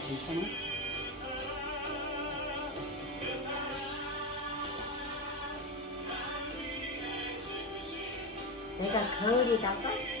괜찮아? 내가 거울에다가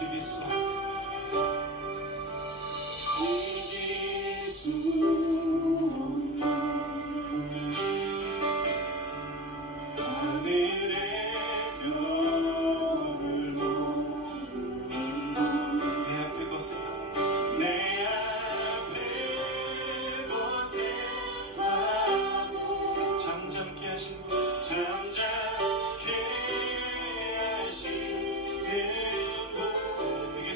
이길 수 없는 하늘의 별을 모르는 내 앞에 것에 잠잠케 하시는 분, 내게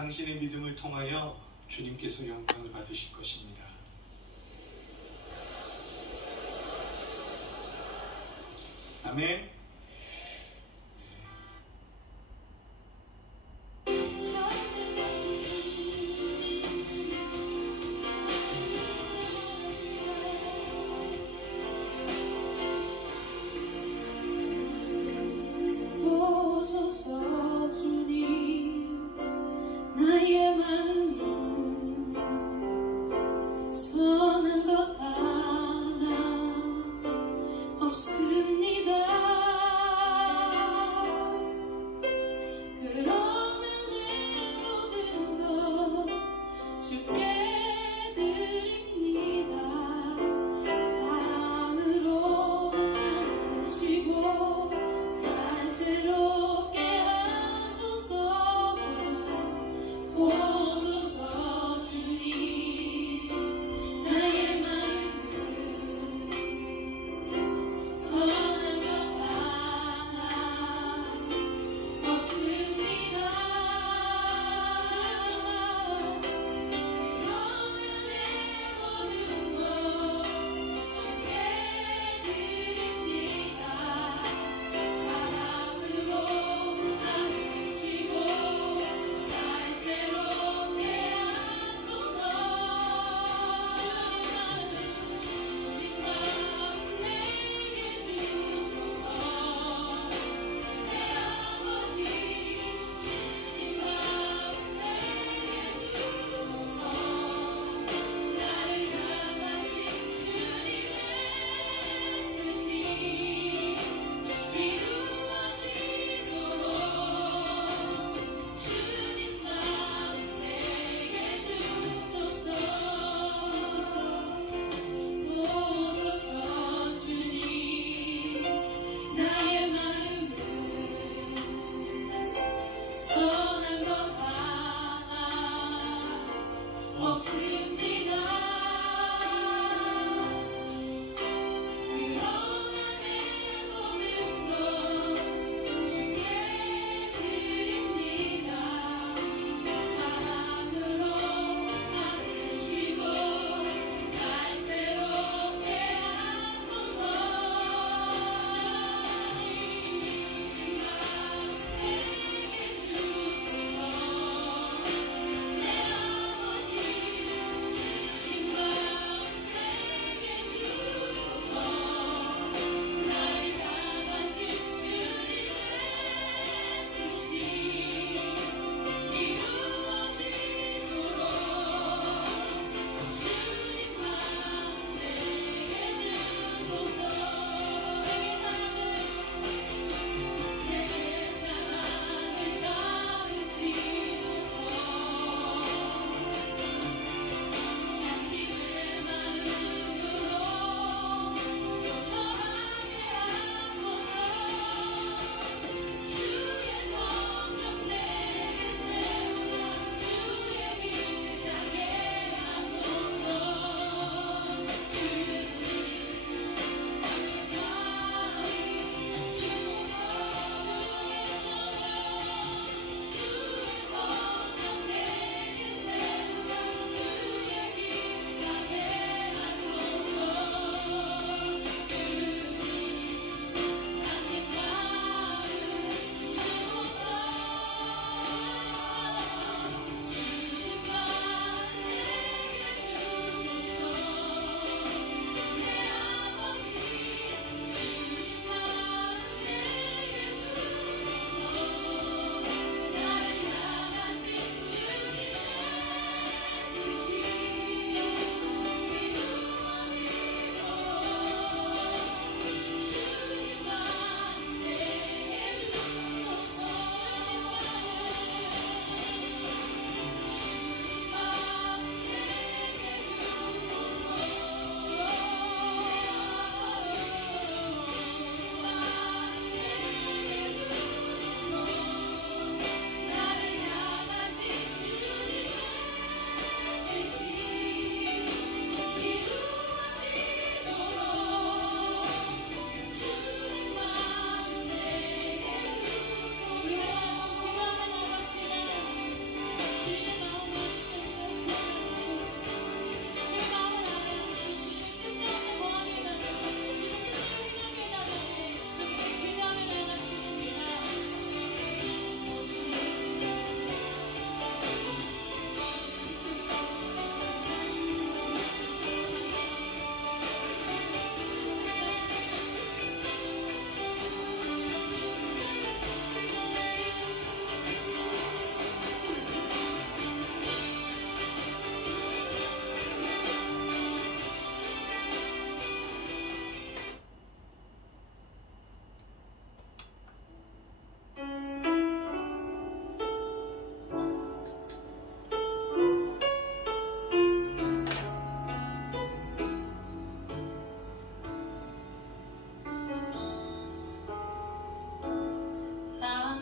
당신의 믿음을 통하여 주님께서 영광을 받으실 것입니다. 아멘. 보소서 주님 나의 마음은 선한 것 하나 없습니다.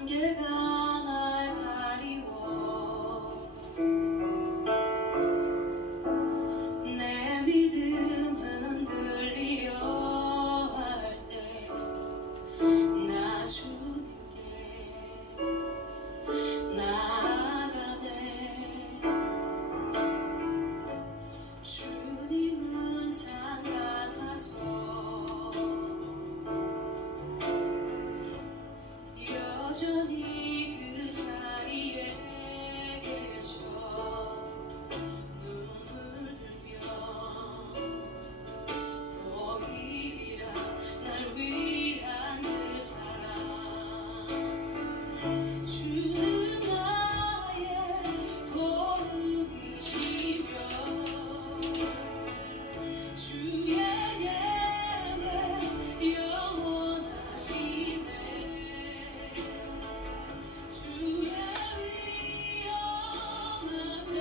안개가 날 가리워 내 믿음 흔들리려 할 때 나 주님께 나아가네 주님은 산 같아서 여전히 그 자리에 계셔 눈을 들면 보이리라 날 위한 그 사랑 주는 나의 걸음이시며 주의 예배 영원하시네 주의 위엄 앞에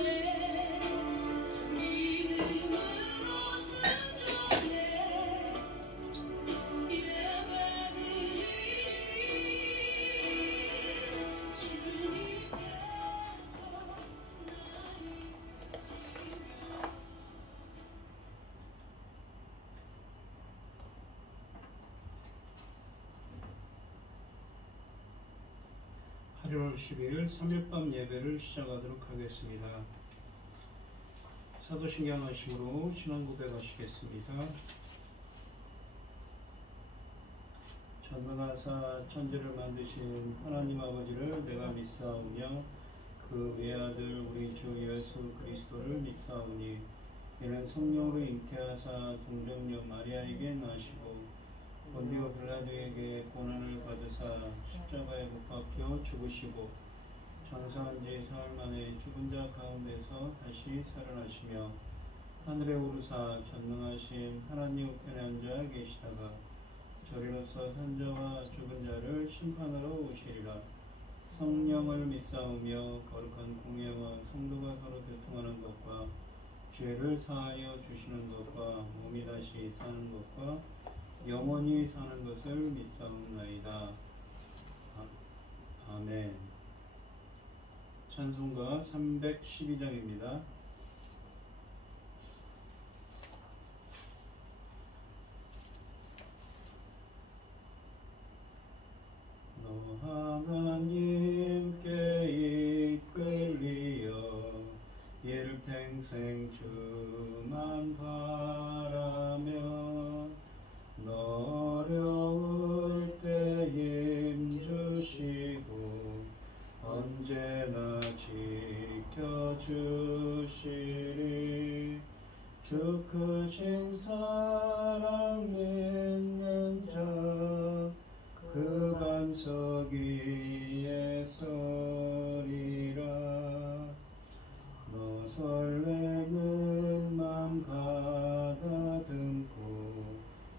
믿음으로 순종해 예배드리리 주님께서 나를 이끄시며 8월 10일 3일밤 예배를 시작하도록 하겠습니다. 사도신경 하심으로 신앙 고백하시겠습니다. 전능하사 천지를 만드신 하나님 아버지를 내가 믿사오며 그 외아들 우리 주 예수 그리스도를 믿사오니 이는 성령으로 잉태하사 동정녀 마리아에게 나시고 본디오 빌라도에게 고난을 받으사 십자가에 못 박혀 죽으시고 장사한 지 사흘 만에 죽은 자 가운데서 다시 살아나시며 하늘에 오르사 전능하신 하나님 우편에 앉아 계시다가 저리로서 산자와 죽은 자를 심판하러 오시리라. 성령을 믿사오며 거룩한 공예와 성도가 서로 교통하는 것과 죄를 사하여 주시는 것과 몸이 다시 사는 것과 영원히 사는 것을 믿사옵나이다. 아멘. 찬송가 312장입니다. 너 하나님께 이끌리어 일평생 주만 바라며 너 어려울 때 힘주시고 언제나 지켜주시리. 주 크신 사랑 믿는 자 그 반석 위에 서리라. 너 설레는 맘 가다듬고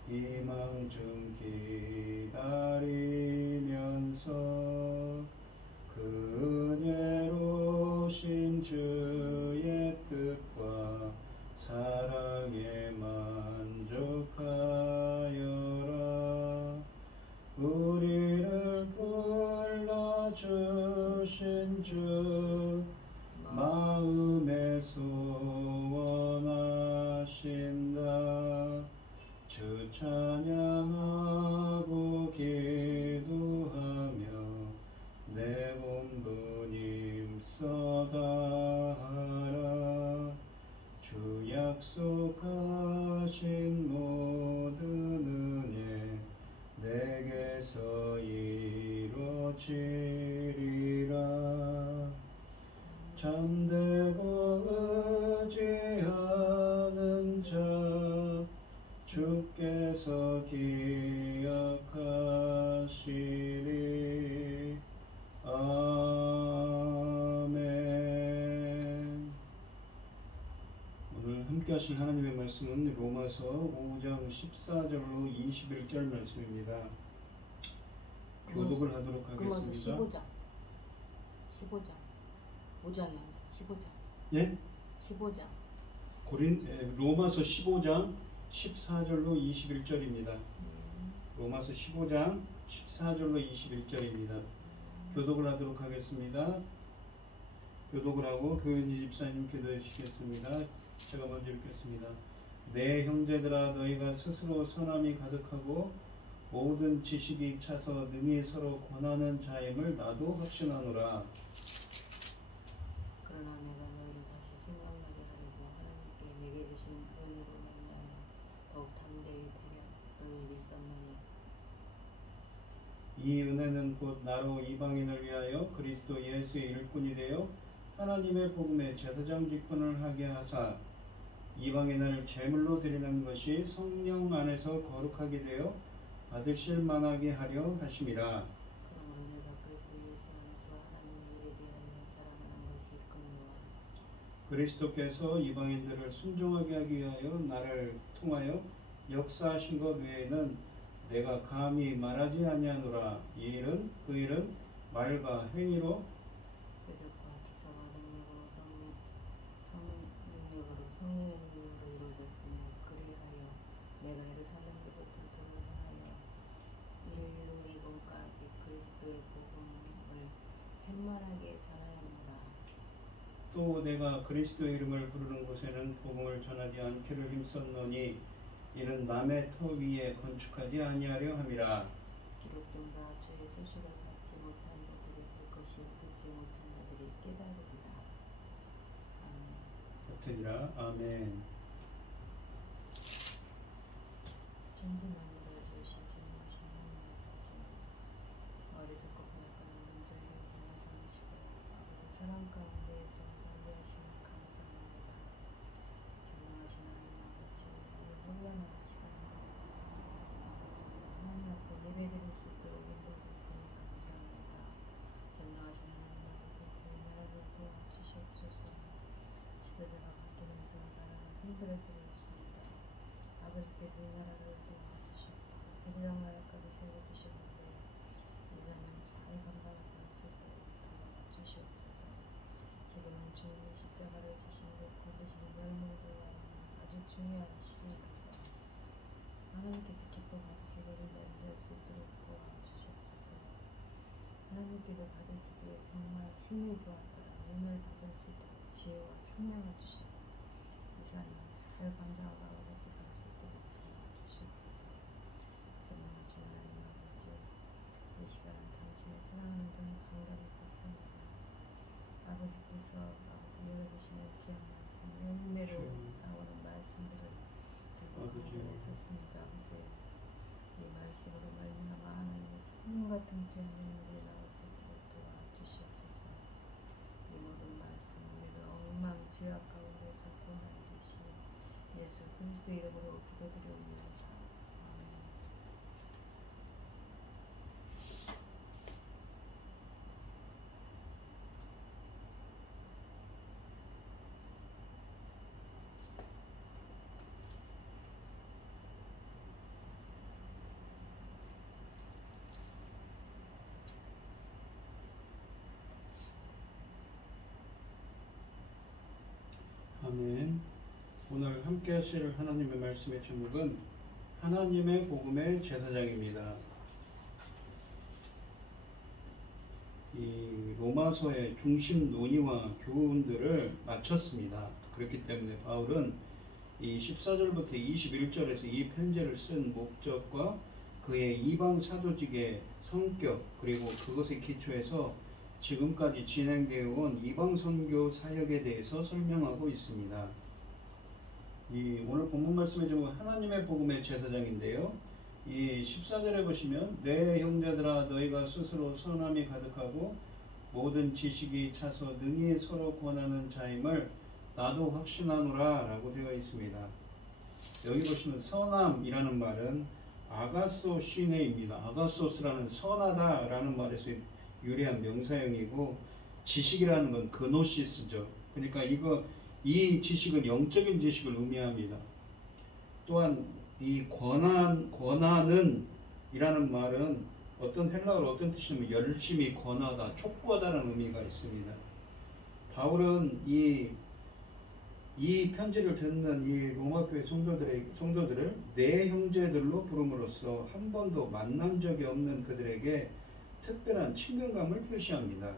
희망 중 기다리면서 그 은혜로우신 주의 뜻과 사랑에 만족하여라. 우리를 불러주신 주 마음에 소원하신다. 주 찬양하고 기도하며 내 몸도 힘써다하라. 주 약속하신 모든 은혜 내게서 이루어지리라. 잠들고 의지하는 자 주께서 기억하시리. 아멘. 오늘 함께 하실 하나님의 말씀은 로마서 5장 14절로 21절 말씀입니다. 교독을 하도록 로마서 하겠습니다. 15장 5장이 아니라 15장. 예? 15장. 로마서 15장 14절로 21절입니다. 로마서 15장 14절로 21절입니다. 교독을 하도록 하겠습니다. 교독을 하고 교윤지 집사님 기도해 주시겠습니다. 제가 먼저 읽겠습니다. 내 형제들아 너희가 스스로 선함이 가득하고 모든 지식이 차서 능히 서로 권하는 자임을 나도 확신하노라. 그러나 내가 너희를 다시 생각나게 하려고 하나님께 내게 주신 은혜로 말미암아 더욱 담대히 되려 너희에게 있었노니 이 은혜는 곧 나로 이방인을 위하여 그리스도 예수의 일꾼이 되어 하나님의 복음의 제사장 직분을 하게 하사 이방인을 제물로 드리는 것이 성령 안에서 거룩하게 되어 받으실 만하게 하려 하심이라. 그러므로 내가 그리스도 예수 안에서 하나님의 일에 대하여 자랑하는 것이 있거니와 그리스도께서 이방인들을 순종하게 하기 위하여 나를 통하여 역사하신 것 외에는 내가 감히 말하지 아니하노라. 이 일은 그 일은 말과 행위로 표적과 기사와 능력으로 성령의 능력으로 이루어졌으며 그리하여 내가 예루살렘으로부터 들을 향하여 일루리곤까지 그리스도의 복음을 팻말하게 전하였노라. 또 내가 그리스도의 이름을 부르는 곳에는 복음을 전하지 않기를 힘썼노니 이는 남의 터 위에 건축하지 아니하려 함이라. 기록된 바 주의 소식을 받지 못한 자들이 볼 것이요 듣지 못한 자들이 깨달으리라. 아멘. 같으니라. 아멘. 천지만물을 주신 전능하신 하나님의 보좌 어리석고 변함없는 문자의 인생을 삼으시고 아버지 사랑 가운데에서 상대하시는 감사합니다. 전능하신 하나님 아버지 이 혼란한 시간에 하나님 앞에 예배드릴 수 있도록 인도하셨으니 감사합니다. 전능하신 하나님 아버지 저희 나라를 도와주시옵소서. 지도자가 바뀌면서 나라가 힘들어지고 있습니다. 아버지께서 이 나라를 도와주시옵소서. 제사장 나라까지 세워주셨는데 이 나라는 잘 감당할 수 있도록 도와주시옵소서. 지금은 주님의 십자가를 지시고 거두시는 열무를 아주 중요한 시기입니다. 하나님께서 기뻐 받으시기를 내려낼 수 있도록 도와주시옵소서. 하나님께서 받으시기에 정말 신이 좋았더라 은혜를 받을 수 있도록 지혜와 총명을 주시고 이 사람을 잘 감당하고 어렵게 갈 수 있도록 도와주시옵소서. 전능하신 하나님 아버지 이 시간은 당신의 사랑하는 종 강단에 섰습니다. 아버지께서 아버지 열어주시는 귀한 말씀 열매로 나오는 말씀들을 들고 강단에 섰습니다. 아버지 이 말씀으로 말미암아 하나님의 천국 같은 귀한 열매들이 나올 수 있도록 도와주시옵소서. 이 모든 말씀 우리를 엉망 죄악 가운데서 구원하여 주시 예수 그리스도 이름으로 기도드리옵나이다. 아멘. 아멘. 오늘 함께 하실 하나님의 말씀의 제목은 하나님의 복음의 제사장입니다. 이 로마서의 중심 논의와 교훈들을 마쳤습니다. 그렇기 때문에 바울은 이 14절부터 21절에서 이 편지를 쓴 목적과 그의 이방 사도직의 성격 그리고 그것에 기초해서 지금까지 진행되어 온 이방 선교 사역에 대해서 설명하고 있습니다. 이 오늘 본문 말씀의 제목은 하나님의 복음의 제사장인데요. 이 14절에 보시면 내 형제들아 너희가 스스로 선함이 가득하고 모든 지식이 차서 능히 서로 권하는 자임을 나도 확신하노라 라고 되어 있습니다. 여기 보시면 선함이라는 말은 아가소 시네입니다. 아가소스라는 선하다 라는 말에서 유래한 명사형이고 지식이라는 건 그노시스죠. 그러니까 이 지식은 영적인 지식을 의미합니다. 또한 이 권하는 이라는 말은 어떤 헬라어로 어떤 뜻이냐면 열심히 권하다, 촉구하다라는 의미가 있습니다. 바울은 이 편지를 듣는 이 로마교회 성도들을 내 형제들로 부름으로써 한 번도 만난 적이 없는 그들에게 특별한 친근감을 표시합니다.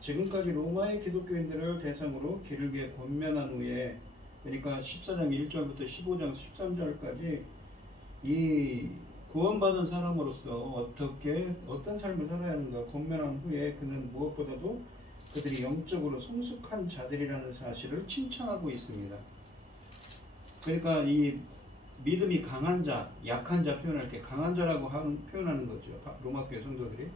지금까지 로마의 기독교인들을 대상으로 길게 권면한 후에, 그러니까 14장 1절부터 15장 13절까지 이 구원받은 사람으로서 어떤 삶을 살아야 하는가 권면한 후에 그는 무엇보다도 그들이 영적으로 성숙한 자들이라는 사실을 칭찬하고 있습니다. 그러니까 이 믿음이 강한 자, 약한 자 표현할 때 강한 자라고 표현하는 거죠. 로마교회 성도들이.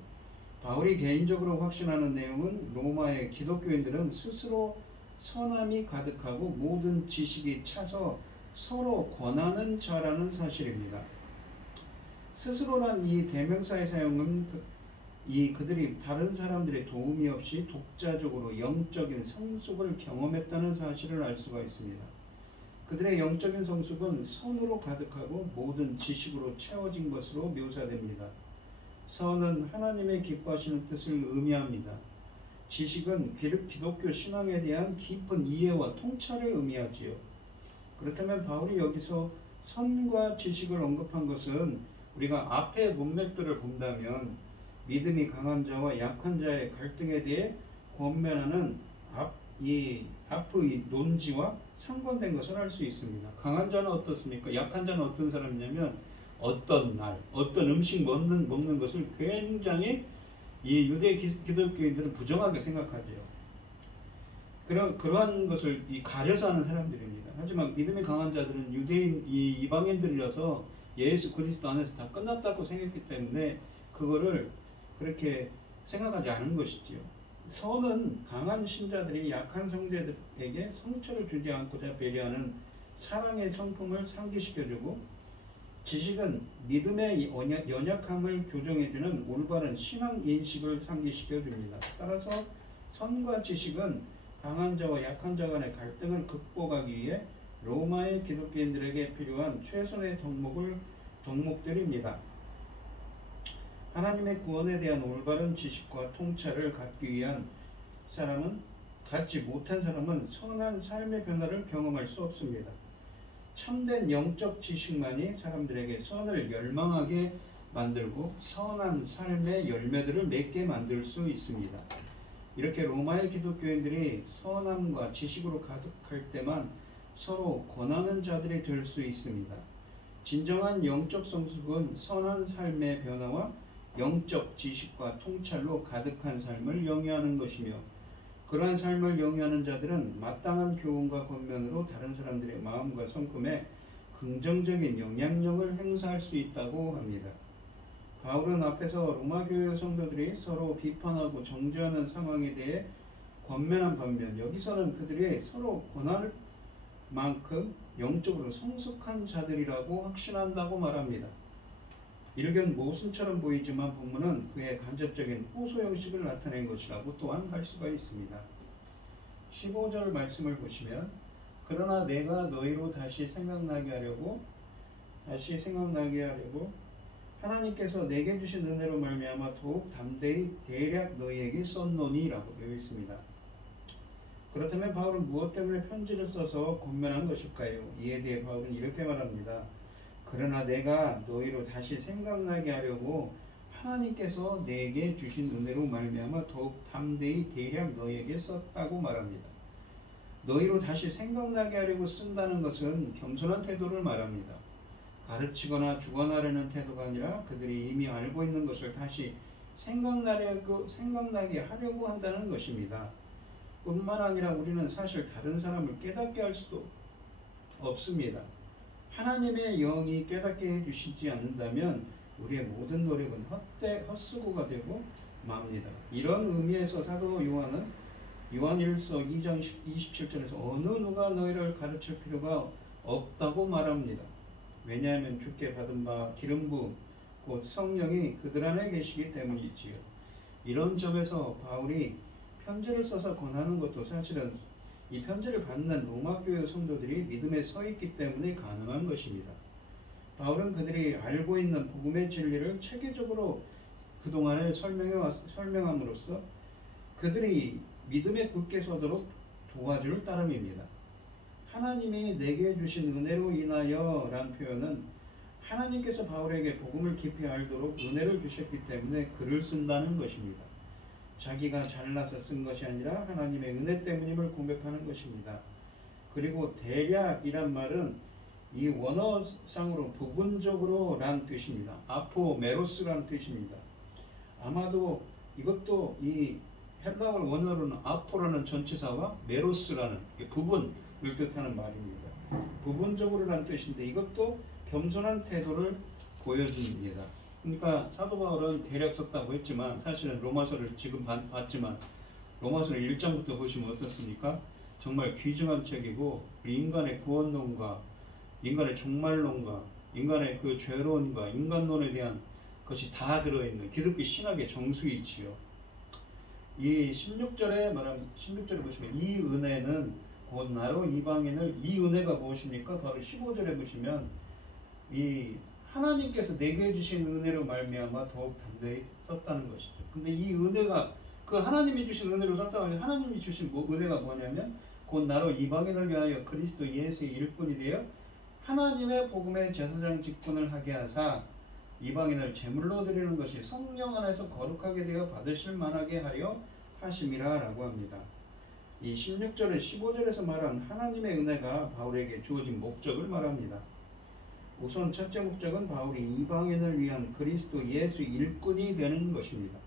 바울이 개인적으로 확신하는 내용은 로마의 기독교인들은 스스로 선함이 가득하고 모든 지식이 차서 서로 권하는 자라는 사실입니다. 스스로란 이 대명사의 사용은 그들이 다른 사람들의 도움이 없이 독자적으로 영적인 성숙을 경험했다는 사실을 알 수가 있습니다. 그들의 영적인 성숙은 선으로 가득하고 모든 지식으로 채워진 것으로 묘사됩니다. 선은 하나님의 기뻐하시는 뜻을 의미합니다. 지식은 기독교 신앙에 대한 깊은 이해와 통찰을 의미하지요. 그렇다면 바울이 여기서 선과 지식을 언급한 것은 우리가 앞의 문맥들을 본다면 믿음이 강한 자와 약한 자의 갈등에 대해 권면하는 앞의 논지와 상관된 것을 알 수 있습니다. 강한 자는 어떻습니까? 약한 자는 어떤 사람이냐면 어떤 날, 어떤 음식 먹는 것을 굉장히 이 유대 기독교인들은 부정하게 생각하죠. 그러한 것을 가려서 하는 사람들입니다. 하지만 믿음이 강한 자들은 유대인, 이방인들이라서 예수 그리스도 안에서 다 끝났다고 생각했기 때문에 그거를 그렇게 생각하지 않은 것이지요. 선은 강한 신자들이 약한 성도들에게 상처를 주지 않고자 배려하는 사랑의 성품을 상기시켜주고, 지식은 믿음의 연약함을 교정해주는 올바른 신앙 인식을 상기시켜줍니다. 따라서 선과 지식은 강한 자와 약한 자 간의 갈등을 극복하기 위해 로마의 기독교인들에게 필요한 최선의 덕목들입니다. 하나님의 구원에 대한 올바른 지식과 통찰을 갖기 위한 사람은, 갖지 못한 사람은 선한 삶의 변화를 경험할 수 없습니다. 참된 영적 지식만이 사람들에게 선을 열망하게 만들고 선한 삶의 열매들을 맺게 만들 수 있습니다. 이렇게 로마의 기독교인들이 선함과 지식으로 가득할 때만 서로 권하는 자들이 될 수 있습니다. 진정한 영적 성숙은 선한 삶의 변화와 영적 지식과 통찰로 가득한 삶을 영위하는 것이며, 그러한 삶을 영위하는 자들은 마땅한 교훈과 권면으로 다른 사람들의 마음과 성품에 긍정적인 영향력을 행사할 수 있다고 합니다. 바울은 앞에서 로마 교회 성도들이 서로 비판하고 정죄하는 상황에 대해 권면한 반면, 여기서는 그들이 서로 권할 만큼 영적으로 성숙한 자들이라고 확신한다고 말합니다. 이르견 모순처럼 보이지만 본문은 그의 간접적인 호소 형식을 나타낸 것이라고 또한 할 수가 있습니다. 15절 말씀을 보시면, 그러나 내가 너희로 다시 생각나게 하려고 하나님께서 내게 주신 은혜로 말미암아 더욱 담대히 대략 너희에게 썼노니 라고 되어 있습니다. 그렇다면 바울은 무엇 때문에 편지를 써서 권면한 것일까요? 이에 대해 바울은 이렇게 말합니다. 그러나 내가 너희로 다시 생각나게 하려고 하나님께서 내게 주신 은혜로 말미암아 더욱 담대히 대략 너희에게 썼다고 말합니다. 너희로 다시 생각나게 하려고 쓴다는 것은 겸손한 태도를 말합니다. 가르치거나 주관하려는 태도가 아니라 그들이 이미 알고 있는 것을 다시 생각나게 하려고 한다는 것입니다. 뿐만 아니라 우리는 사실 다른 사람을 깨닫게 할 수도 없습니다. 하나님의 영이 깨닫게 해주시지 않는다면 우리의 모든 노력은 헛수고가 되고 맙니다. 이런 의미에서 사도 요한은 요한일서 2장 27절에서 어느 누가 너희를 가르칠 필요가 없다고 말합니다. 왜냐하면 주께 받은 바 기름 부음 곧 성령이 그들 안에 계시기 때문이지요. 이런 점에서 바울이 편지를 써서 권하는 것도 사실은 이 편지를 받는 로마 교회 성도들이 믿음에 서 있기 때문에 가능한 것입니다. 바울은 그들이 알고 있는 복음의 진리를 체계적으로 그동안에 설명함으로써 그들이 믿음에 굳게 서도록 도와줄 따름입니다. 하나님이 내게 주신 은혜로 인하여 라는 표현은 하나님께서 바울에게 복음을 깊이 알도록 은혜를 주셨기 때문에 글을 쓴다는 것입니다. 자기가 잘나서 쓴 것이 아니라 하나님의 은혜 때문임을 고백하는 것입니다. 그리고 대략이란 말은 이 원어상으로 부분적으로 란 뜻입니다. 아포메로스라는 뜻입니다. 아마도 이것도 이 헬라어 원어로는 아포라는 전치사와 메로스라는 부분을 뜻하는 말입니다. 부분적으로란 뜻인데 이것도 겸손한 태도를 보여줍니다. 그러니까 사도 바울은 대략 썼다고 했지만 사실은 로마서를 지금 봤지만 로마서를 1장부터 보시면 어떻습니까? 정말 귀중한 책이고 인간의 구원론과 인간의 종말론과 인간의 그 죄론과 인간론에 대한 것이 다 들어있는 기독교 신학의 정수이지요. 이 16절에 보시면 이 은혜는 곧 나로 이방인을 이 은혜가 무엇입니까? 바로 15절에 보시면 이 하나님께서 내게 주신 은혜로 말미암아 더욱 담대히 썼다는 것이죠. 근데 이 은혜가 그 하나님이 주신 은혜로 썼다고 하면 하나님이 주신 은혜가 뭐냐면 곧 나로 이방인을 위하여 그리스도 예수의 일꾼이 되어 하나님의 복음의 제사장 직분을 하게 하사 이방인을 제물로 드리는 것이 성령 안에서 거룩하게 되어 받으실 만하게 하려 하심이라 라고 합니다. 이 16절에 15절에서 말한 하나님의 은혜가 바울에게 주어진 목적을 말합니다. 우선 첫째 목적은 바울이 이방인을 위한 그리스도 예수 일꾼이 되는 것입니다.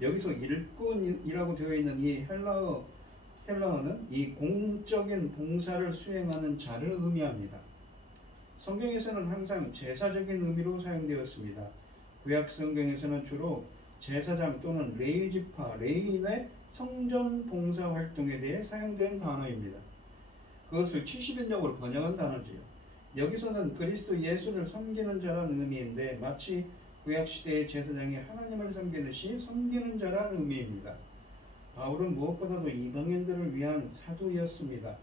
여기서 일꾼이라고 되어 있는 이 헬라어는 이 공적인 봉사를 수행하는 자를 의미합니다. 성경에서는 항상 제사적인 의미로 사용되었습니다. 구약 성경에서는 주로 제사장 또는 레위 지파, 레위인의 성전 봉사 활동에 대해 사용된 단어입니다. 그것을 70인역으로 번역한 단어지요. 여기서는 그리스도 예수를 섬기는 자라는 의미인데 마치 구약시대의 제사장이 하나님을 섬기듯이 섬기는 자라는 의미입니다. 바울은 무엇보다도 이방인들을 위한 사도였습니다.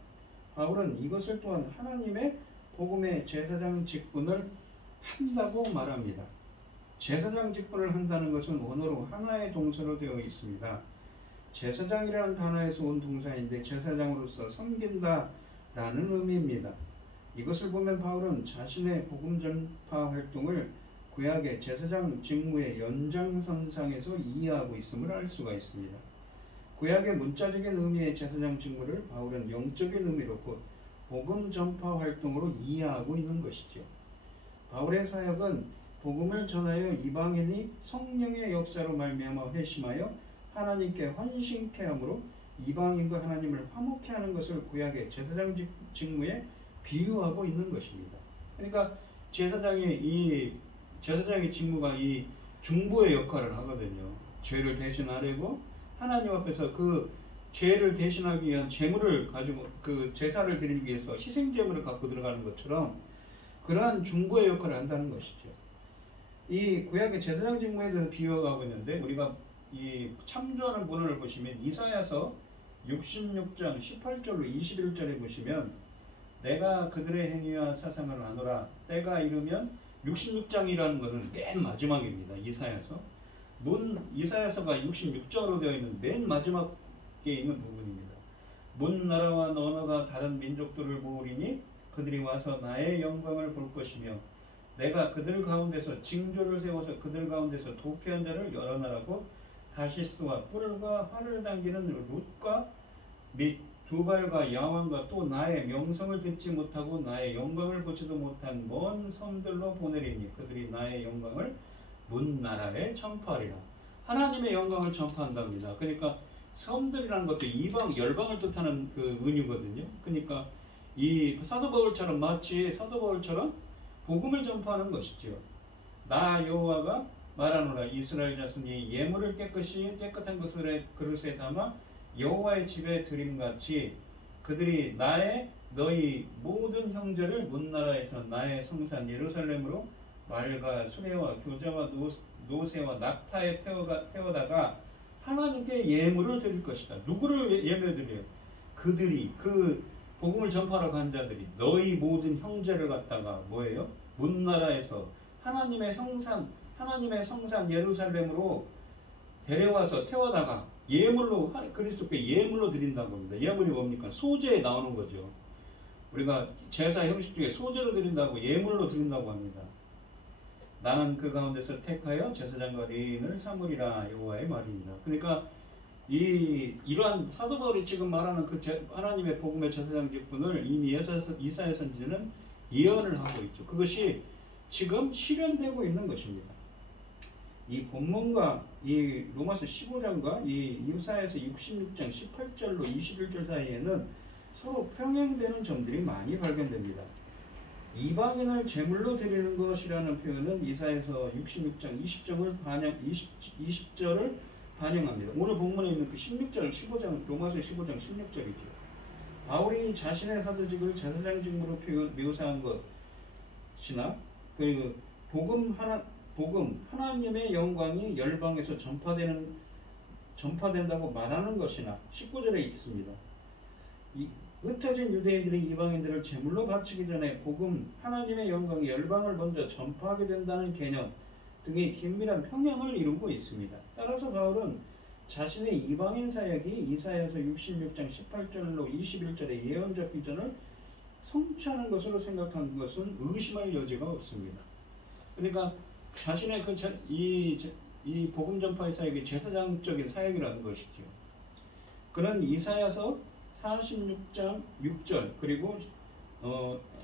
바울은 이것을 또한 하나님의 복음의 제사장 직분을 한다고 말합니다. 제사장 직분을 한다는 것은 원어로 하나의 동사로 되어 있습니다. 제사장이라는 단어에서 온 동사인데 제사장으로서 섬긴다라는 의미입니다. 이것을 보면 바울은 자신의 복음 전파 활동을 구약의 제사장 직무의 연장선상에서 이해하고 있음을 알 수가 있습니다. 구약의 문자적인 의미의 제사장 직무를 바울은 영적인 의미로 곧 복음 전파 활동으로 이해하고 있는 것이죠. 바울의 사역은 복음을 전하여 이방인이 성령의 역사로 말미암아 회심하여 하나님께 헌신케 함으로 이방인과 하나님을 화목케 하는 것을 구약의 제사장 직무에 비유하고 있는 것입니다. 그러니까 제사장의 직무가 이 중보의 역할을 하거든요. 죄를 대신하려고 하나님 앞에서 그 죄를 대신하기 위한 제물을 가지고 그 제사를 드리기 위해서 희생 제물을 갖고 들어가는 것처럼 그러한 중보의 역할을 한다는 것이죠. 이 구약의 제사장 직무에 대해서 비유하고 있는데 우리가 이 참조하는 본문을 보시면 이사야서 66장 18절로 21절에 보시면 내가 그들의 행위와 사상을 아노라 때가 이르면 66장이라는 것은 맨 마지막입니다. 이사야서가 66장으로 되어 있는 맨 마지막에 있는 부분입니다. 문 나라와 언어가 다른 민족들을 모으리니 그들이 와서 나의 영광을 볼 것이며 내가 그들 가운데서 징조를 세워서 그들 가운데서 도피한 자를 여러 나라고 다시스와 뿔과 활을 당기는 룻과 및 두발과 야왕과 또 나의 명성을 듣지 못하고 나의 영광을 보지도 못한 먼 섬들로 보내리니 그들이 나의 영광을 문 나라에 전파하리라. 하나님의 영광을 전파한답니다. 그러니까 섬들이라는 것도 이방 열방을 뜻하는 그 은유거든요. 그러니까 이 사도 바울처럼 마치 사도 바울처럼 복음을 전파하는 것이죠. 나 여호와가 말하노라 이스라엘 자손이 예물을 깨끗한 그릇에 담아 여호와의 집에 드림같이 그들이 너희 모든 형제를 문나라에서 나의 성산 예루살렘으로 말과 수레와 교자와 노새와 낙타에 태워다가 하나님께 예물을 드릴 것이다. 누구를 예물을 드려요? 그들이 그 복음을 전파하러 간 자들이 너희 모든 형제를 갖다가 뭐예요? 문나라에서 하나님의 성산 예루살렘으로 데려와서 태워다가 예물로 그리스도께 예물로 드린다고 합니다. 예물이 뭡니까? 소제에 나오는 거죠. 우리가 제사 형식 중에 소제로 드린다고 예물로 드린다고 합니다. 나는 그 가운데서 택하여 제사장과 레위인을 삼으리라 여호와의 말입니다. 그러니까 이러한 사도 바울이 지금 말하는 그 하나님의 복음의 제사장 직분을 이미 이사야 선지자는 예언을 하고 있죠. 그것이 지금 실현되고 있는 것입니다. 이 본문과 이 로마서 15장과 이 이사야서 66장 18절로 21절 사이에는 서로 평행되는 점들이 많이 발견됩니다. 이방인을 제물로 드리는 것이라는 표현은 이사야서 66장 20절을 반영합니다. 오늘 본문에 있는 그 16절, 15장, 로마서 15장 16절이죠. 바울이 자신의 사도직을 제사장 직무로 묘사한 것이나 그리고 하나님의 영광이 열방에서 전파된다고 말하는 것이나 19절에 있습니다. 흩어진 유대인들이 이방인들을 제물로 바치기 전에 하나님의 영광이 열방을 먼저 전파하게 된다는 개념 등의 긴밀한 평행을 이루고 있습니다. 따라서 바울은 자신의 이방인 사역이 이사야서 66장 18절로 21절의 예언적 비전을 성취하는 것으로 생각한 것은 의심할 여지가 없습니다. 그러니까 자신의 이 복음 전파의 사역이 제사장적인 사역이라는 것이죠. 그런 이사야서 46장 6절 그리고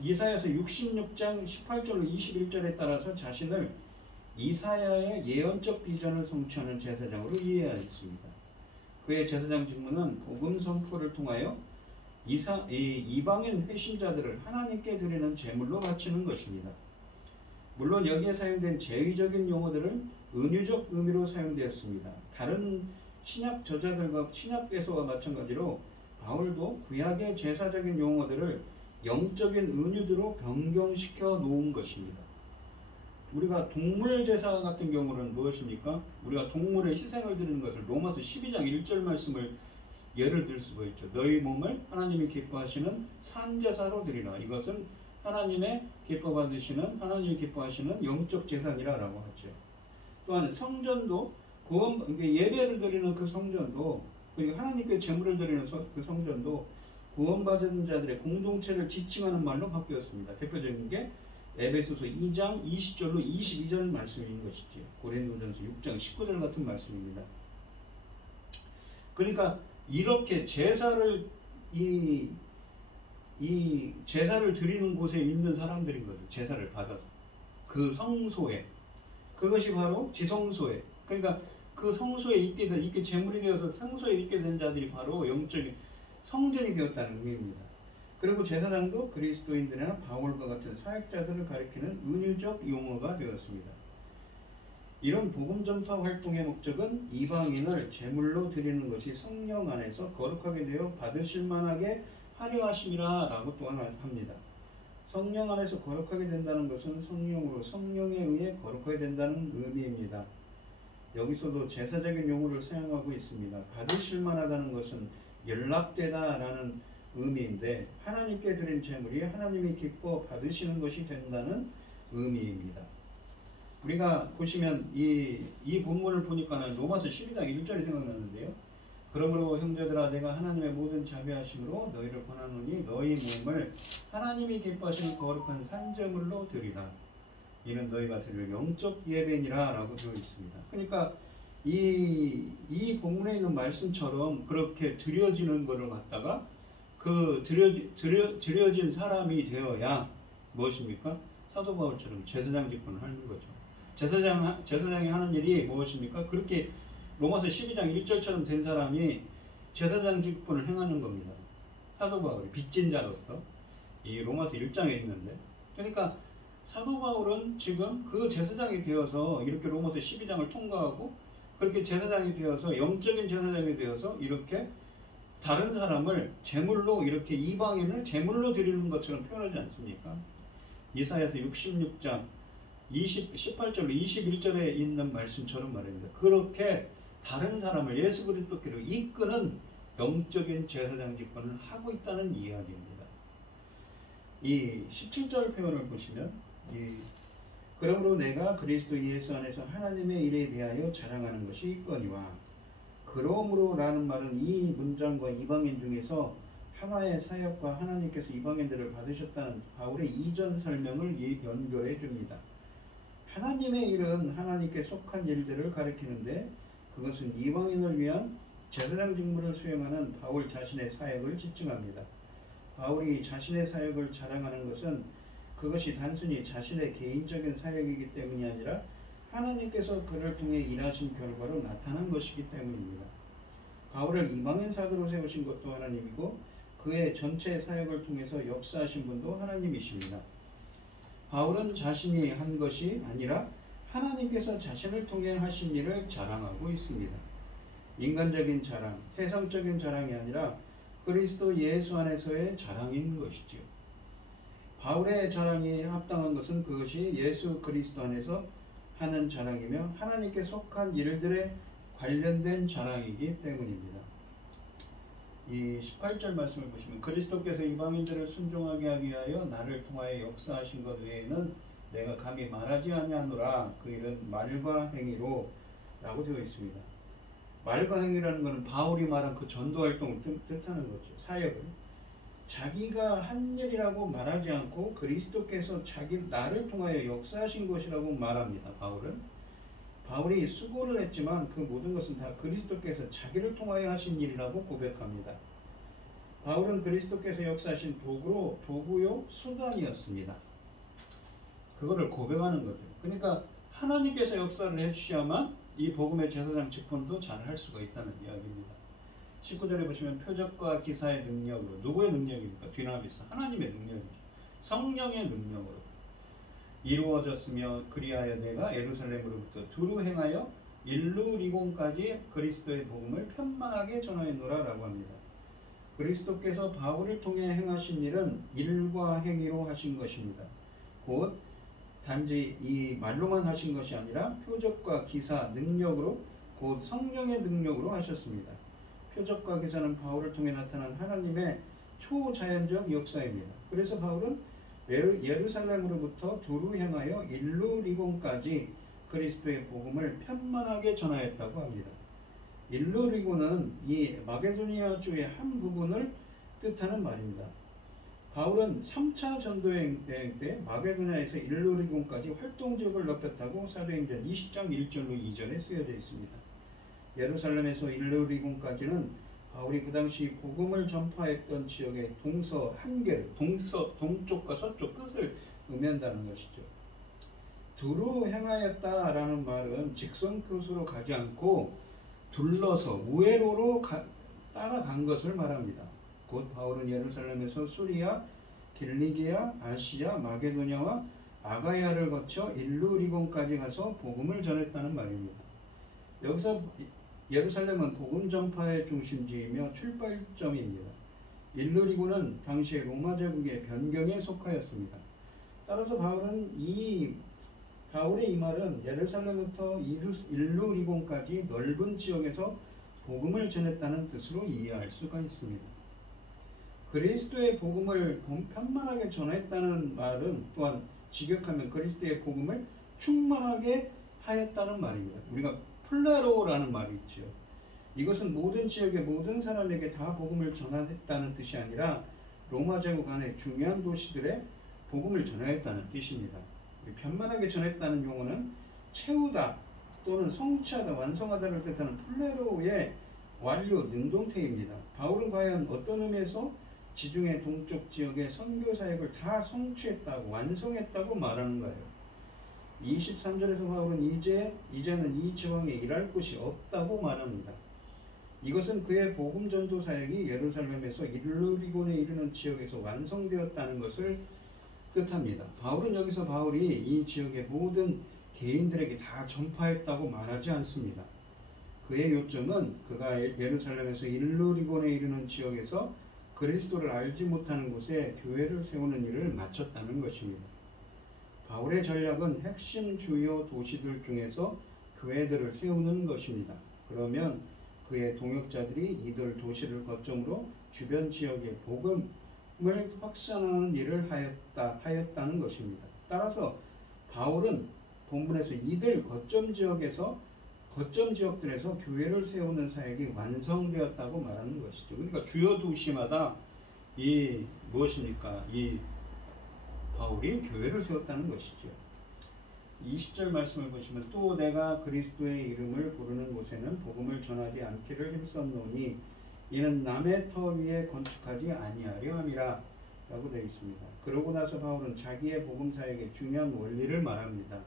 이사야서 66장 18절로 21절에 따라서 자신을 이사야의 예언적 비전을 성취하는 제사장으로 이해하였습니다. 그의 제사장 직무는 복음 선포를 통하여 이방인 회신자들을 하나님께 드리는 제물로 바치는 것입니다. 물론 여기에 사용된 제의적인 용어들은 은유적 의미로 사용되었습니다. 다른 신약 저자들과 신약에서와 마찬가지로 바울도 구약의 제사적인 용어들을 영적인 은유대로 변경시켜 놓은 것입니다. 우리가 동물 제사 같은 경우는 무엇입니까? 우리가 동물의 희생을 드리는 것을 로마서 12장 1절 말씀을 예를 들 수가 있죠. 너희 몸을 하나님이 기뻐하시는 산제사로 드리라. 이것은 하나님이 기뻐하시는 영적 제사니라라고 하죠. 또한 성전도 예배를 드리는 그 성전도 그리고 하나님께 제물을 드리는 그 성전도 구원받은 자들의 공동체를 지칭하는 말로 바뀌었습니다. 대표적인 게 에베소서 2장 20절로 22절 말씀인 것이죠. 고린도전서 6장 19절 같은 말씀입니다. 그러니까 이렇게 제사를 제사를 드리는 곳에 있는 사람들인 거죠. 제사를 받아서 그 성소에 그것이 바로 지성소에 그러니까 그 성소에 있게 제물이 되어서 성소에 있게 된 자들이 바로 영적인 성전이 되었다는 의미입니다. 그리고 제사장도 그리스도인들이나 바울과 같은 사역자들을 가리키는 은유적 용어가 되었습니다. 이런 복음 전파 활동의 목적은 이방인을 제물로 드리는 것이 성령 안에서 거룩하게 되어 받으실 만하게 하려 하심이라 라고 또한 합니다. 성령 안에서 거룩하게 된다는 것은 성령에 의해 거룩하게 된다는 의미입니다. 여기서도 제사적인 용어를 사용하고 있습니다. 받으실 만하다는 것은 연락되다라는 의미인데 하나님께 드린 제물이 하나님이 기뻐 받으시는 것이 된다는 의미입니다. 우리가 보시면 이 본문을 보니까는 로마서 12장 1절이 생각나는데요. 그러므로 형제들아 내가 하나님의 모든 자비하심으로 너희를 권하노니 너희 몸을 하나님이 기뻐하시는 거룩한 산제물로 드리라. 이는 너희가 드릴 영적 예배니라 라고 되어 있습니다. 그러니까 이 본문에 있는 말씀처럼 그렇게 드려지는 것을 갖다가 그 드려진 사람이 되어야 무엇입니까? 사도 바울처럼 제사장 직분을 하는 거죠. 제사장이 하는 일이 무엇입니까? 그렇게 로마서 12장 1절처럼 된 사람이 제사장 직분을 행하는 겁니다. 사도 바울이 빚진 자로서 이 로마서 1장에 있는데 그러니까 사도 바울은 지금 그 제사장이 되어서 이렇게 로마서 12장을 통과하고 그렇게 제사장이 되어서 영적인 제사장이 되어서 이렇게 다른 사람을 제물로 이렇게 이방인을 제물로 드리는 것처럼 표현하지 않습니까? 이사야서 66장 18절로 21절에 있는 말씀처럼 말입니다. 그렇게 다른 사람을 예수 그리스도께로 이끄는 영적인 제사장 직분을 하고 있다는 이야기입니다. 이 17절 표현을 보시면 그러므로 내가 그리스도 예수 안에서 하나님의 일에 대하여 자랑하는 것이 있거니와 그러므로 라는 말은 이 문장과 이방인 중에서 하나의 사역과 하나님께서 이방인들을 받으셨다는 바울의 이전 설명을 연결해 줍니다. 하나님의 일은 하나님께 속한 일들을 가리키는데 그것은 이방인을 위한 제사장 직무를 수행하는 바울 자신의 사역을 지칭합니다. 바울이 자신의 사역을 자랑하는 것은 그것이 단순히 자신의 개인적인 사역이기 때문이 아니라 하나님께서 그를 통해 일하신 결과로 나타난 것이기 때문입니다. 바울을 이방인 사도로 세우신 것도 하나님이고 그의 전체 사역을 통해서 역사하신 분도 하나님이십니다. 바울은 자신이 한 것이 아니라 하나님께서 자신을 통해 하신 일을 자랑하고 있습니다. 인간적인 자랑, 세상적인 자랑이 아니라 그리스도 예수 안에서의 자랑인 것이지요. 바울의 자랑이 합당한 것은 그것이 예수 그리스도 안에서 하는 자랑이며 하나님께 속한 일들에 관련된 자랑이기 때문입니다. 이 18절 말씀을 보시면 그리스도께서 이방인들을 순종하게 하기 위하여 나를 통하여 역사하신 것 외에는 내가 감히 말하지 아니하노라. 그 일은 말과 행위로 라고 되어 있습니다. 말과 행위라는 것은 바울이 말한 그 전도활동을 뜻하는 거죠. 사역을. 자기가 한 일이라고 말하지 않고 그리스도께서 나를 통하여 역사하신 것이라고 말합니다. 바울이 수고를 했지만 그 모든 것은 다 그리스도께서 자기를 통하여 하신 일이라고 고백합니다. 바울은 그리스도께서 역사하신 도구요 수단이었습니다. 그거를 고백하는 거죠. 그러니까 하나님께서 역사를 해주셔야만 이 복음의 제사장 직분도 잘 할 수가 있다는 이야기입니다. 19절에 보시면 표적과 기사의 능력으로, 누구의 능력입니까? 뒤나미사 하나님의 능력이죠. 성령의 능력으로 이루어졌으며 그리하여 내가 예루살렘으로부터 두루 행하여 일루리곤까지 그리스도의 복음을 편만하게 전하였노라 라고 합니다. 그리스도께서 바울을 통해 행하신 일은 일과 행위로 하신 것입니다. 곧 단지 이 말로만 하신 것이 아니라 표적과 기사, 능력으로 곧 성령의 능력으로 하셨습니다. 표적과 기사는 바울을 통해 나타난 하나님의 초자연적 역사입니다. 그래서 바울은 예루살렘으로부터 두루 향하여 일루리곤까지 그리스도의 복음을 편만하게 전하였다고 합니다. 일루리곤은 이 마게도니아 주의 한 부분을 뜻하는 말입니다. 바울은 3차 전도여행 때 마게도니아에서 일루리곤까지 활동지역을 넓혔다고 사도행전 20장 1절로 2절에 쓰여져 있습니다. 예루살렘에서 일루리곤까지는 바울이 그 당시 복음을 전파했던 지역의 동서 한계를, 동쪽과 서쪽 끝을 의미한다는 것이죠. 두루 행하였다라는 말은 직선끝으로 가지 않고 둘러서 우회로로 따라간 것을 말합니다. 곧 바울은 예루살렘에서 수리아, 길리기아, 아시아, 마게도냐와 아가야를 거쳐 일루리곤까지 가서 복음을 전했다는 말입니다. 여기서 예루살렘은 복음 전파의 중심지이며 출발점입니다. 일루리곤은 당시의 로마 제국의 변경에 속하였습니다. 따라서 바울의 이 말은 예루살렘부터 일루리곤까지 넓은 지역에서 복음을 전했다는 뜻으로 이해할 수가 있습니다. 그리스도의 복음을 편만하게 전했다는 말은 또한 직역하면 그리스도의 복음을 충만하게 하였다는 말입니다. 우리가 플레로라는 말이 있죠. 이것은 모든 지역의 모든 사람에게 다 복음을 전하였다는 뜻이 아니라 로마 제국 안의 중요한 도시들에 복음을 전하였다는 뜻입니다. 편만하게 전했다는 용어는 채우다 또는 성취하다, 완성하다를 뜻하는 플레로의 완료 능동태입니다. 바울은 과연 어떤 의미에서 지중해 동쪽 지역의 선교 사역을 다 성취했다고, 완성했다고 말하는가요? 23절에서 바울은 이제는 이 지방에 일할 곳이 없다고 말합니다. 이것은 그의 복음 전도 사역이 예루살렘에서 일루리곤에 이르는 지역에서 완성되었다는 것을 뜻합니다. 바울은 여기서 바울이 이 지역의 모든 개인들에게 다 전파했다고 말하지 않습니다. 그의 요점은 그가 예루살렘에서 일루리곤에 이르는 지역에서 그리스도를 알지 못하는 곳에 교회를 세우는 일을 마쳤다는 것입니다. 바울의 전략은 핵심 주요 도시들 중에서 교회들을 세우는 것입니다. 그러면 그의 동역자들이 이들 도시를 거점으로 주변 지역의 복음을 확산하는 일을 하였다는 것입니다. 따라서 바울은 본문에서 이들 거점 지역들에서 교회를 세우는 사역이 완성되었다고 말하는 것이죠. 그러니까 주요 도시마다 무엇입니까? 이 바울이 교회를 세웠다는 것이죠. 20절 말씀을 보시면 또 내가 그리스도의 이름을 부르는 곳에는 복음을 전하지 않기를 힘썼노니 이는 남의 터 위에 건축하지 아니하려 함이라 라고 되어 있습니다. 그러고 나서 바울은 자기의 복음사에게 중요한 원리를 말합니다.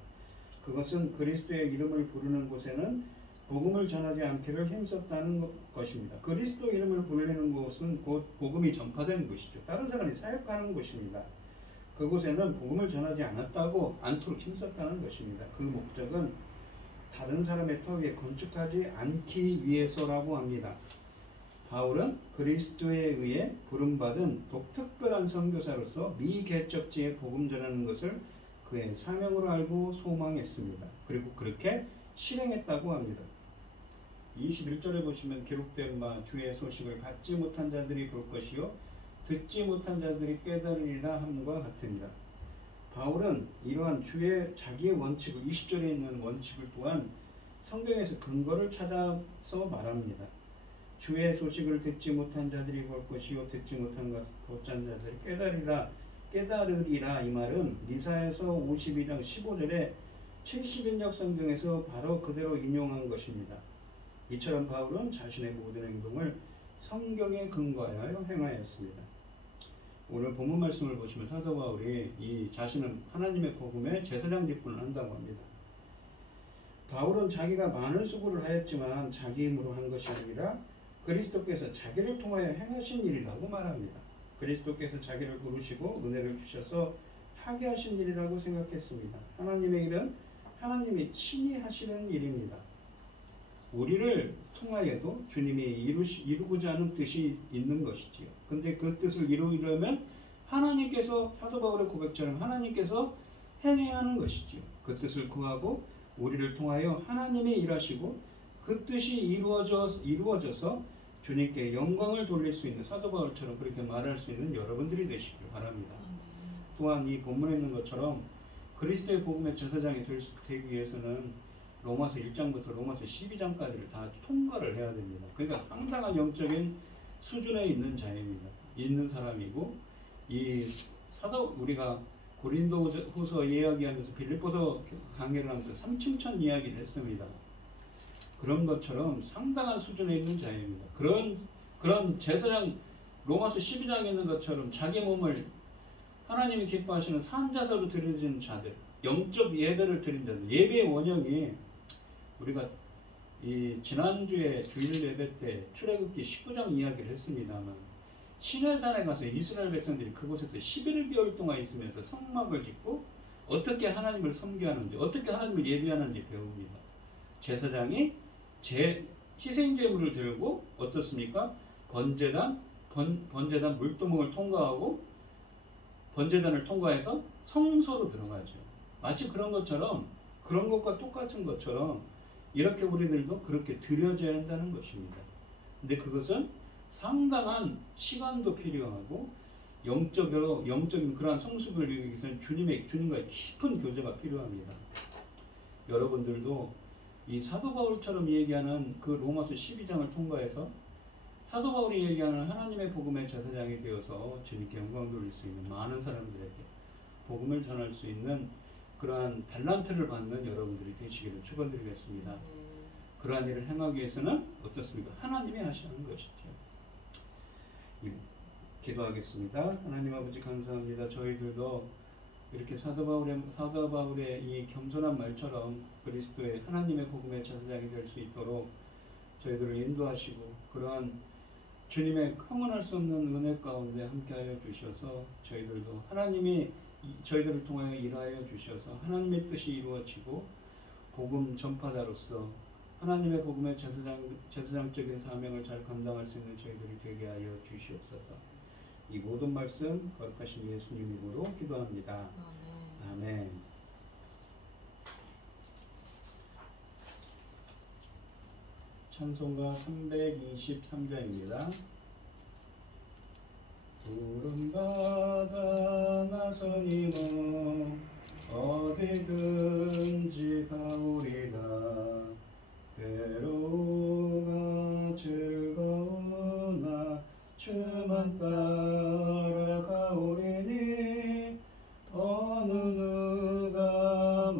그것은 그리스도의 이름을 부르는 곳에는 복음을 전하지 않기를 힘썼다는 것입니다. 그리스도 이름을 부르는 곳은 곧 복음이 전파된 곳이죠. 다른 사람이 사역하는 곳입니다. 그곳에는 복음을 전하지 않도록 힘썼다는 것입니다. 그 목적은 다른 사람의 터 위에 건축하지 않기 위해서라고 합니다. 바울은 그리스도에 의해 부름받은 독특별한 선교사로서 미개척지에 복음 전하는 것을 그의 사명으로 알고 소망했습니다. 그리고 그렇게 실행했다고 합니다. 21절에 보시면 기록된 바 주의 소식을 받지 못한 자들이 볼 것이요 듣지 못한 자들이 깨달으리라 함과 같습니다. 바울은 이러한 자기의 원칙을 20절에 있는 원칙을 또한 성경에서 근거를 찾아서 말합니다. 주의 소식을 듣지 못한 자들이 볼 것이요 듣지 못한 자들이 깨달으리라. 이 말은 미사에서 52장 15절에 70인역 성경에서 바로 그대로 인용한 것입니다. 이처럼 바울은 자신의 모든 행동을 성경에 근거하여 행하였습니다. 오늘 본문 말씀을 보시면 사도 바울이 이 자신은 하나님의 복음에 제사장 직분을 한다고 합니다. 바울은 자기가 많은 수고를 하였지만 자기 힘으로 한 것이 아니라 그리스도께서 자기를 통하여 행하신 일이라고 말합니다. 그리스도께서 자기를 부르시고 은혜를 주셔서 하게 하신 일이라고 생각했습니다. 하나님의 일은 하나님이 친히 하시는 일입니다. 우리를 통하여도 주님이 이루고자 하는 뜻이 있는 것이지요. 근데 그 뜻을 이루려면 하나님께서 사도 바울의 고백처럼 하나님께서 행해야 하는 것이지요. 그 뜻을 구하고 우리를 통하여 하나님이 일하시고 그 뜻이 이루어져서 주님께 영광을 돌릴 수 있는 사도 바울처럼 그렇게 말할 수 있는 여러분들이 되시길 바랍니다. 또한 이 본문에 있는 것처럼 그리스도의 복음의 제사장이 되기 위해서는 로마서 1장부터 로마서 12장까지를 다 통과를 해야 됩니다. 그러니까 상당한 영적인 수준에 있는 사람이고 이 우리가 고린도후서 이야기하면서 빌립보서 강의를 하면서 삼층천 이야기를 했습니다. 그런 것처럼 상당한 수준에 있는 자입니다. 그런 제사장 로마서 12장에 있는 것처럼 자기 몸을 하나님이 기뻐하시는 산자사로 드려진 자들, 영적 예배를 드린 자들, 예배의 원형이 우리가 이 지난주에 주일 예배 때 출애굽기 19장 이야기를 했습니다만 시내산에 가서 이스라엘 백성들이 그곳에서 11개월 동안 있으면서 성막을 짓고 어떻게 하나님을 섬기하는지 어떻게 하나님을 예배하는지 배웁니다. 제사장이 희생제물을 들고 어떻습니까? 번제단 물두멍을 통과하고 번제단을 통과해서 성소로 들어가죠. 마치 그런 것과 똑같은 것처럼 이렇게 우리들도 그렇게 드려져야 한다는 것입니다. 근데 그것은 상당한 시간도 필요하고 영적인 그러한 성숙을 이루기 위해서는 주님과의 깊은 교제가 필요합니다. 여러분들도 이 사도 바울처럼 얘기하는 그 로마서 12장을 통과해서 사도 바울이 얘기하는 하나님의 복음의 제사장이 되어서 주님께 영광 돌릴 수 있는 많은 사람들에게 복음을 전할 수 있는 그러한 달란트를 받는 여러분들이 되시기를 축원드리겠습니다. 그러한 일을 행하기 위해서는 어떻습니까? 하나님이 하시는 것이죠. 기도하겠습니다. 하나님 아버지 감사합니다. 저희들도 이렇게 사도 바울의 이 겸손한 말처럼 그리스도의 하나님의 복음의 제사장이 될 수 있도록 저희들을 인도하시고 그러한 주님의 형언할 수 없는 은혜 가운데 함께하여 주셔서 저희들도 하나님이 저희들을 통하여 일하여 주셔서 하나님의 뜻이 이루어지고 복음 전파자로서 하나님의 복음의 제사장적인 사명을 잘 감당할 수 있는 저희들이 되게 하여 주시옵소서. 이 모든 말씀 거룩하신 예수님 이름으로 기도합니다. 아멘. 찬송가 323장입니다. 부름받아 나서니모 어디든지 가오리다. 괴로우가 즐거우나 주만 따라가오리니 어느 누가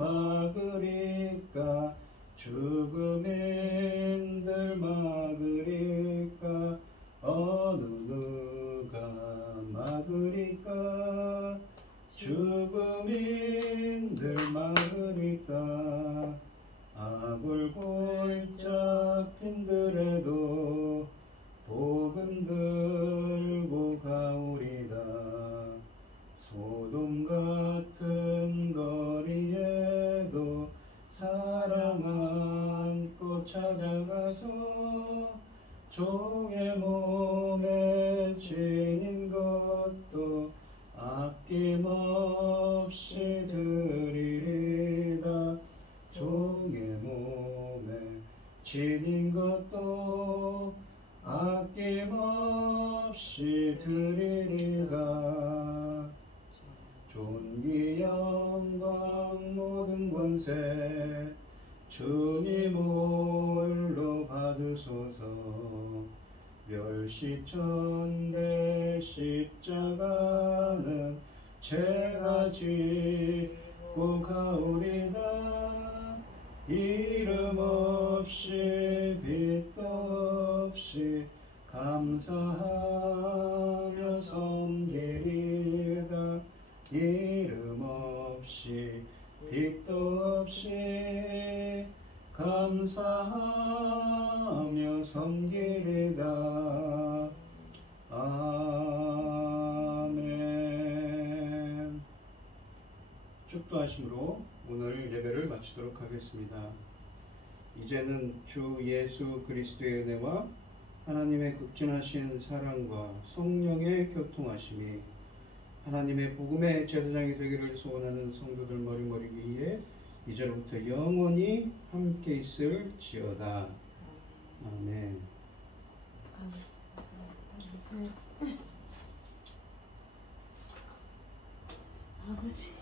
하여서 종의 몸에 지닌 것도 아낌없이 드리리다. 종의 몸에 지닌 것도 아낌없이 드리리다. 존귀 영광 모든 권세 주님 홀로 받으소서. 멸시천대 십자가는 제가 지고 가오리다. 이름 없이 빛도 없이 감사하며 섬기리다. 이름 없이 빛도 없이 감사하며 섬기리다. 아멘. 축도하심으로 오늘 예배를 마치도록 하겠습니다. 이제는 주 예수 그리스도의 은혜와 하나님의 극진하신 사랑과 성령의 교통하심이 하나님의 복음의 제사장이 되기를 소원하는 성도들 머리머리 위에 이제로부터 영원히 함께 있을지어다. 아멘. 아버지